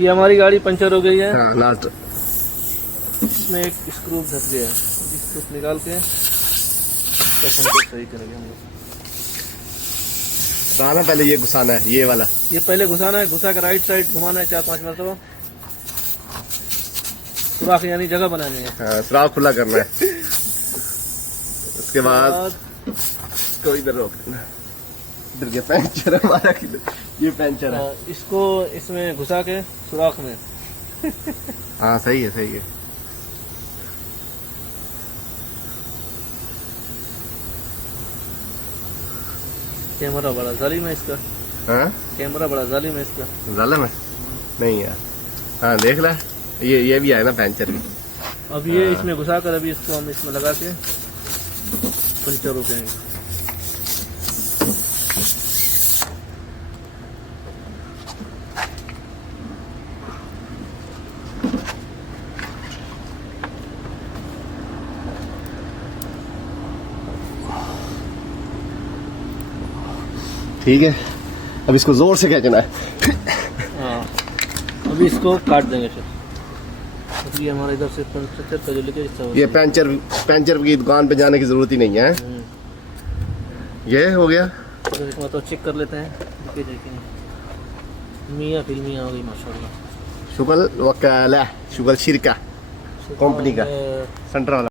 ये हमारी गाड़ी पंचर हो गई है। हाँ लास्ट। इसमें एक स्क्रू धस गया है, स्क्रू निकाल के इसका पंचर सही करेंगे हम लोग। ना पहले ये घुसाना है, ये वाला ये पहले घुसाना है, घुसा के राइट साइड घुमाना है 4-5 मरतबा, सुराख यानी जगह बनानी है। हाँ, सुराख खुला करना है। उसके बाद इसको इधर रोक देना। इधर ये पंचर है हमारा, ये पंचर है। इसको इसमें घुसा के सुराख में। हाँ सही है, सही है। कैमरा बड़ा जालिम है इसका। हाँ कैमरा बड़ा जालिम है इसका। जालिम है नहीं यार। हाँ देख ला, ये भी आया ना पंचर भी। अब ये इसमें घुसा कर अभी इसको हम इसमें लगा के पंचर रोकेंगे। ठीक है, अब इसको जोर से खींचना है। हाँ अभी इसको काट देंगे फिर। अभी हमारा इधर से पंचर का जो लीकेज ये पंचर की दुकान पे जाने की जरूरत ही नहीं है। ये हो गया। तो चेक कर लेते हैं लीकेज है कि नहीं। मियाँ फिल्मियाँ हो गई माशाल्लाह। शुगल वकाला, शुगल शिरका कंपनी का सेंटर वाला।